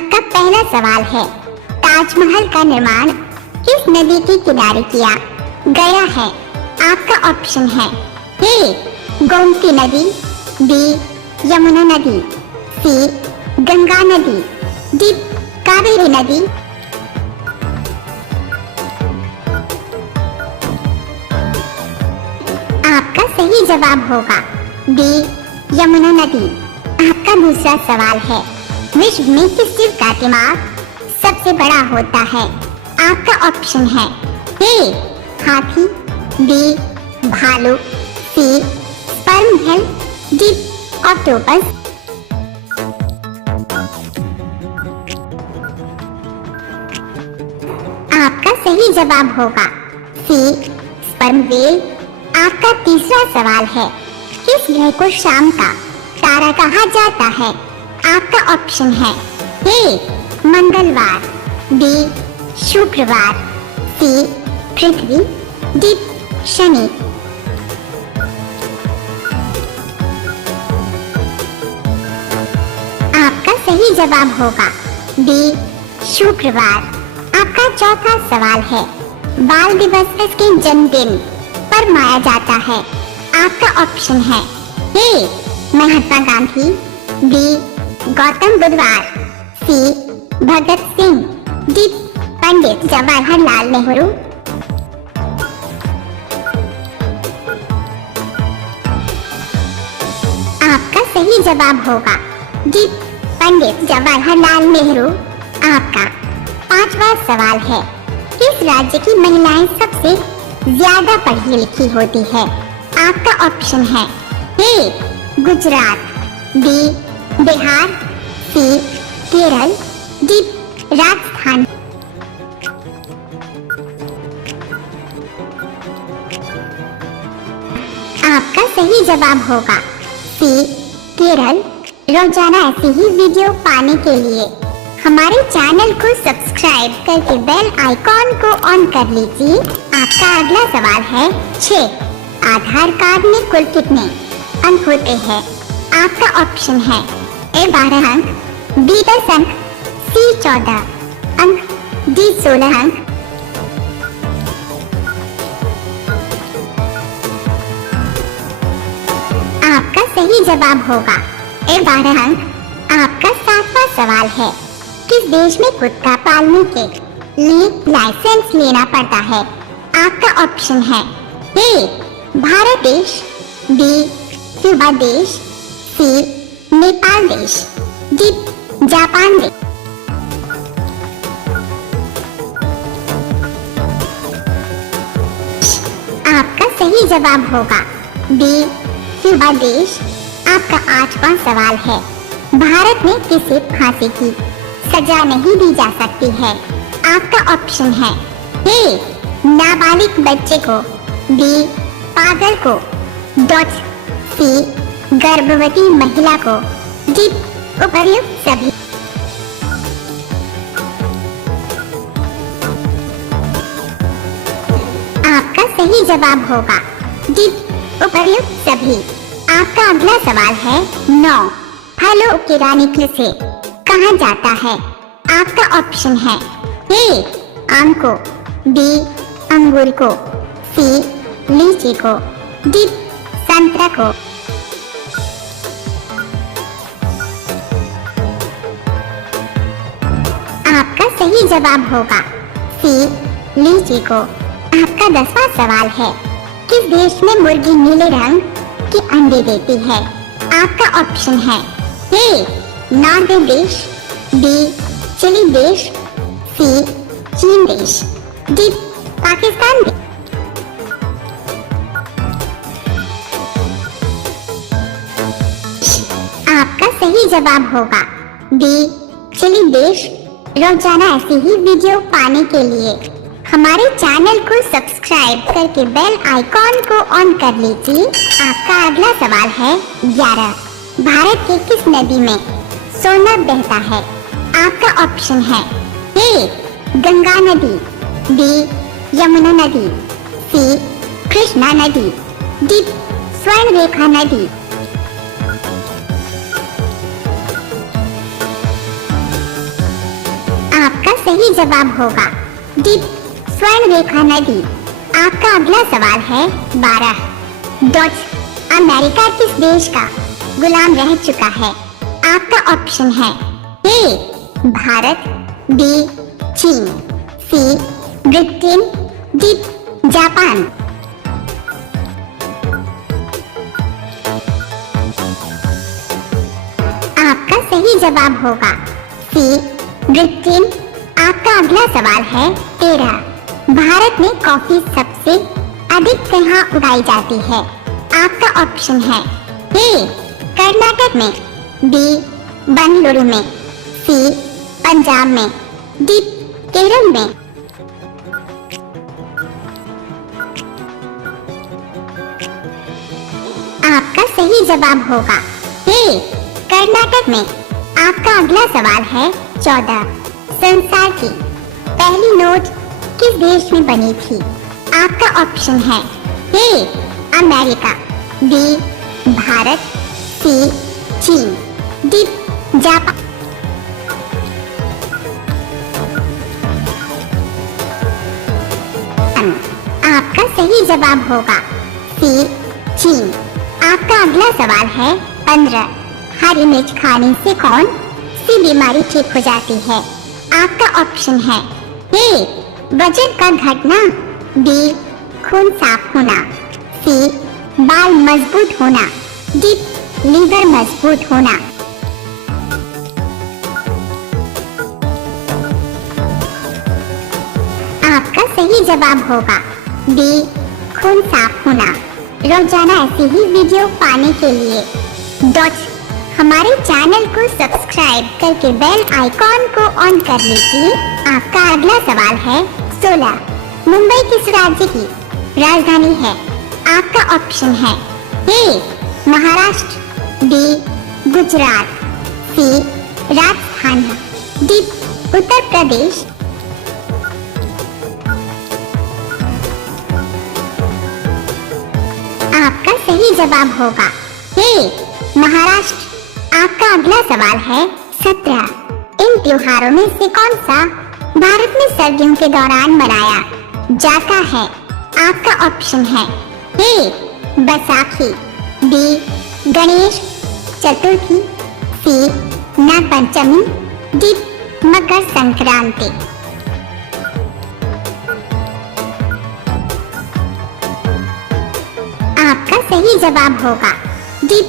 आपका पहला सवाल है, ताजमहल का निर्माण किस नदी के किनारे किया गया है? आपका ऑप्शन है ए गोमती नदी, बी यमुना नदी, सी गंगा नदी, डी कावेरी नदी। आपका सही जवाब होगा बी यमुना नदी। आपका दूसरा सवाल है, विश्व में किस जीव का दिमाग सबसे बड़ा होता है? आपका ऑप्शन है ए हाथी, बी भालू, सी स्पर्म व्हेल, डी ऑक्टोपस। आपका सही जवाब होगा सी स्पर्म व्हेल। आपका तीसरा सवाल है, किस ग्रह को शाम का तारा कहा जाता है? आपका ऑप्शन है ए मंगलवार, बी शुक्रवार, सी पृथ्वी, डी शनि। आपका सही जवाब होगा बी शुक्रवार। आपका चौथा सवाल है, बाल दिवस किसके जन्मदिन पर मनाया जाता है? आपका ऑप्शन है ए महात्मा गांधी, बी गौतम बुद्धवार, सी भगत सिंह, डी पंडित जवाहरलाल नेहरू। आपका सही जवाब होगा डी पंडित जवाहरलाल नेहरू। आपका पांचवा सवाल है, किस राज्य की महिलाएं सबसे ज्यादा पढ़ी लिखी होती है? आपका ऑप्शन है ए गुजरात, बी बिहार, सी केरल, डी राजस्थान। आपका सही जवाब होगा सी केरल। रोजाना ऐसी ही वीडियो पाने के लिए हमारे चैनल को सब्सक्राइब करके बेल आइकॉन को ऑन कर लीजिए। आपका अगला सवाल है 6, आधार कार्ड में कुल कितने अंक होते हैं? आपका ऑप्शन है ए 12 अंक, बी 10 अंक, सी 14 अंक, डी 16 अंक। आपका सही जवाब होगा ए 12 अंक। आपका 7वां सवाल है, किस देश में कुत्ता पालने के लिए लाइसेंस लेना पड़ता है? आपका ऑप्शन है ए भारत देश, बी क्यूबा देश, सी नेपाल देश, डी जापान देश। आपका सही जवाब होगा बी क्यूबा देश। आपका 8वां सवाल है, भारत में किसे फांसी की सजा नहीं दी जा सकती है? आपका ऑप्शन है ए नाबालिग बच्चे को, बी पागल को, डॉट सी गर्भवती महिला को, डी उपर्युक्त सभी। आपका सही जवाब होगा डी उपर्युक्त सभी। आपका अगला सवाल है 9, फलों की रानी किसे कहा जाता है? आपका ऑप्शन है ए आम को, बी अंगूर को, सी लीची को, डी संतरा को। आपका सही जवाब होगा सी लीची को। आपका 10वां सवाल है, किस देश में मुर्गी नीले रंग के अंडे देती है? आपका ऑप्शन है ए नॉर्वे देश, बी चिली देश, सी चीन देश, डी पाकिस्तान देश। आपका सही जवाब होगा बी चिली देश। रोजाना ऐसी ही वीडियो पाने के लिए हमारे चैनल को सब्सक्राइब करके बेल आइकॉन को ऑन कर लीजिए। आपका अगला सवाल है 11, भारत के किस नदी में सोना बहता है? आपका ऑप्शन है ए गंगा नदी, बी यमुना नदी, सी कृष्णा नदी, डी स्वर्ण रेखा नदी। आपका सही जवाब होगा डी स्वर्ण रेखा नदी। आपका अगला सवाल है 12। डॉट्स अमेरिका किस देश का गुलाम रह चुका है? आपका ऑप्शन है ए भारत, बी चीन, सी ब्रिटेन, डी जापान। आपका सही जवाब होगा सी ब्रिटेन। आपका अगला सवाल है 13। भारत में कॉफी सबसे अधिक कहाँ उगाई जाती है? आपका ऑप्शन है ए कर्नाटक में, बी बेंगलुरु में, सी पंजाब में, डी केरल में। आपका सही जवाब होगा ए कर्नाटक में। आपका अगला सवाल है 14। संसार की पहली नोट किस देश में बनी थी? आपका ऑप्शन है ए अमेरिका, बी भारत, सी चीन, डी जापान। आपका सही जवाब होगा सी चीन। आपका अगला सवाल है 15। हरी मिर्च खाने से कौन सी बीमारी ठीक हो जाती है? आपका ऑप्शन है ए वजन का घटना, बी खून साफ होना, सी बाल मजबूत होना, डी लीवर मजबूत होना। आपका सही जवाब होगा डी खून साफ होना। रोजाना ऐसी ही वीडियो पाने के लिए डॉट्स हमारे चैनल को सब्सक्राइब करके बेल आइकॉन को ऑन कर लीजिए। आपका अगला सवाल है 16। मुंबई किस राज्य की राजधानी है? आपका ऑप्शन है ए महाराष्ट्र, बी गुजरात, सी राजस्थान, डी उत्तर प्रदेश। आपका सही जवाब होगा ए महाराष्ट्र। आपका अगला सवाल है 17। इन त्योहारों में से कौन सा भारत में सर्दियों के दौरान मनाया जाता है? आपका ऑप्शन है ए बैसाखी, बी गणेश चतुर्थी, सी नागपंचमी, डी मकर संक्रांति। आपका सही जवाब होगा डी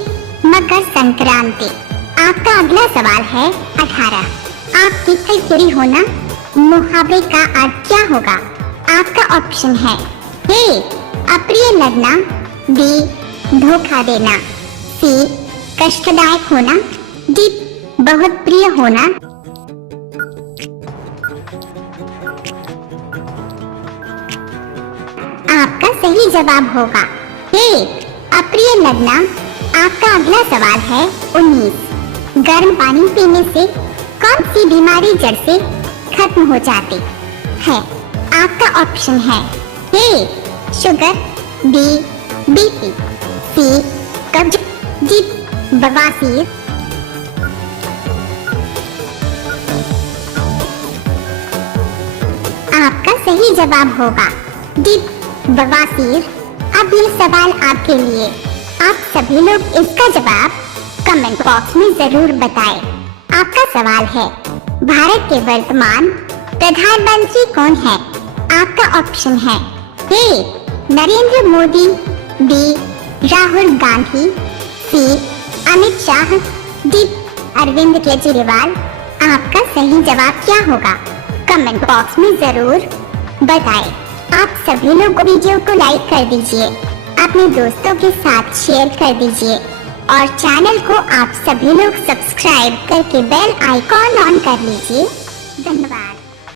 मकर संक्रांति। आपका अगला सवाल है 18। आपकी तिजोरी होना मुहावरे का अर्थ क्या होगा? आपका ऑप्शन है ए अप्रिय लगना, बी धोखा देना, सी कष्टदायक होना, डी बहुत प्रिय होना। आपका सही जवाब होगा ए अप्रिय लगना। आपका अगला सवाल है 19। गर्म पानी पीने से कौन सी बीमारी जड़ से खत्म हो जाती है? आपका ऑप्शन है ए शुगर, बी बीपी, सी कब्ज, डी बवासीर। आपका सही जवाब होगा डी बवासीर। अब ये सवाल आपके लिए। आप सभी लोग इसका जवाब कमेंट बॉक्स में जरूर बताएं। आपका सवाल है भारत के वर्तमान प्रधानमंत्री कौन है? आपका ऑप्शन है ए नरेंद्र मोदी, बी राहुल गांधी, सी अमित शाह, डी अरविंद केजरीवाल। आपका सही जवाब क्या होगा? कमेंट बॉक्स में जरूर बताएं। आप सभी लोग वीडियो को लाइक कर दीजिए, अपने दोस्तों के साथ शेयर कर दीजिए और चैनल को आप सभी लोग सब्सक्राइब करके बेल आइकॉन ऑन कर लीजिए। धन्यवाद।